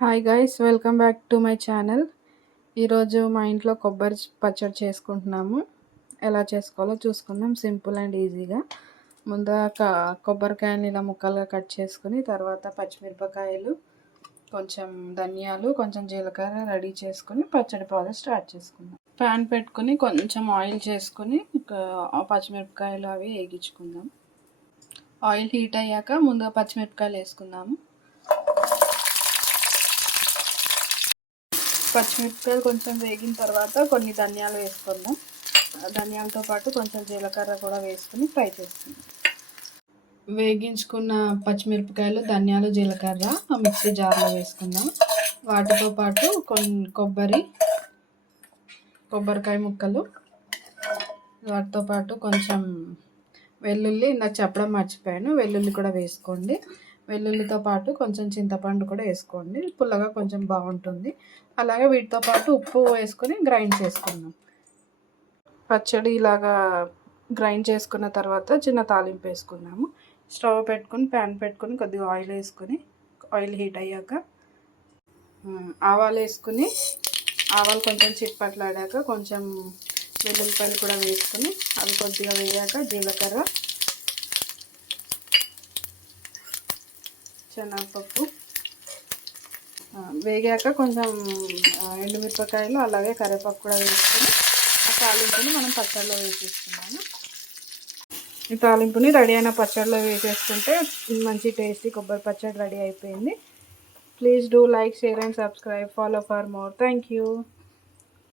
Hi guys, welcome back to my channel. ఈరోజు మా ఇంట్లో కొబ్బరి పచ్చడి చేసుకుంటున్నాము. ఎలా చేసుకోవాలో చూసుకుందాం, సింపుల్ అండ్ ఈజీగా. ముందుగా కొబ్బరికాయని ఇలా ముక్కలుగా కట్ చేసుకుని, తర్వాత పచ్చిమిరపకాయలు, కొంచెం ధనియాలు, కొంచెం జీలకర్ర రెడీ చేసుకుని పచ్చడి ప్రాసెస్ స్టార్ట్ చేసుకుందాం. ప్యాన్ పెట్టుకుని కొంచెం ఆయిల్ చేసుకుని పచ్చిమిరపకాయలు అవి వేగించుకుందాం. ఆయిల్ హీట్ అయ్యాక ముందుగా పచ్చిమిరపకాయలు వేసుకుందాము. పచ్చిమిరపకాయలు కొంచెం వేగిన తర్వాత కొన్ని ధనియాలు వేసుకుందాం. ధనియాలతో పాటు కొంచెం జీలకర్ర కూడా వేసుకుని ఫ్రై చేసుకుందాం. వేగించుకున్న పచ్చిమిరపకాయలు, ధనియాలు, జీలకర్ర మిక్సీ జార్లో వేసుకుందాం. వాటితో పాటు కొబ్బరికాయ ముక్కలు, వాటితో పాటు కొంచెం వెల్లుల్లి, నాకు చెప్పడం మర్చిపోయాను, వెల్లుల్లి కూడా వేసుకోండి. వెల్లుల్లితో పాటు కొంచెం చింతపండు కూడా వేసుకోండి, పుల్లగా కొంచెం బాగుంటుంది. అలాగే వీటితో పాటు ఉప్పు వేసుకొని గ్రైండ్ చేసుకుందాం. పచ్చడి ఇలాగా గ్రైండ్ చేసుకున్న తర్వాత చిన్న తాలింపు వేసుకుందాము. స్టవ్ పెట్టుకొని ప్యాన్ పెట్టుకొని కొద్దిగా ఆయిల్ వేసుకొని, ఆయిల్ హీట్ అయ్యాక ఆవాలు వేసుకుని, ఆవాలు కొంచెం చిట్పట్లాడాక కొంచెం వెల్లుల్లిపాయలు కూడా వేసుకొని అవి కొద్దిగా వేయాక జీలకర్ర, శనగపప్పు వేగాక కొంచెం ఎండుమిరపకాయలు అలాగే కరివేపాకు కూడా వేసుకొని ఆ తాలింపుని మనం పచ్చడిలో వేసేసుకున్నాము. ఈ తాలింపుని రెడీ అయిన పచ్చడిలో వేసేసుకుంటే మంచి టేస్టీ కొబ్బరి పచ్చడి రెడీ అయిపోయింది. Please do like, share and subscribe. Follow for more. Thank you.